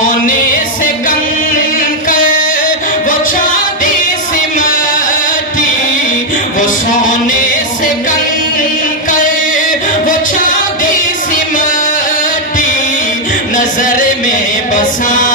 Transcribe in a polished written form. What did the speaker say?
سونے سے کنکر وہ چاندی سی مٹی، وہ سونے سے کنکر وہ چاندی سی مٹی، نظر میں بسا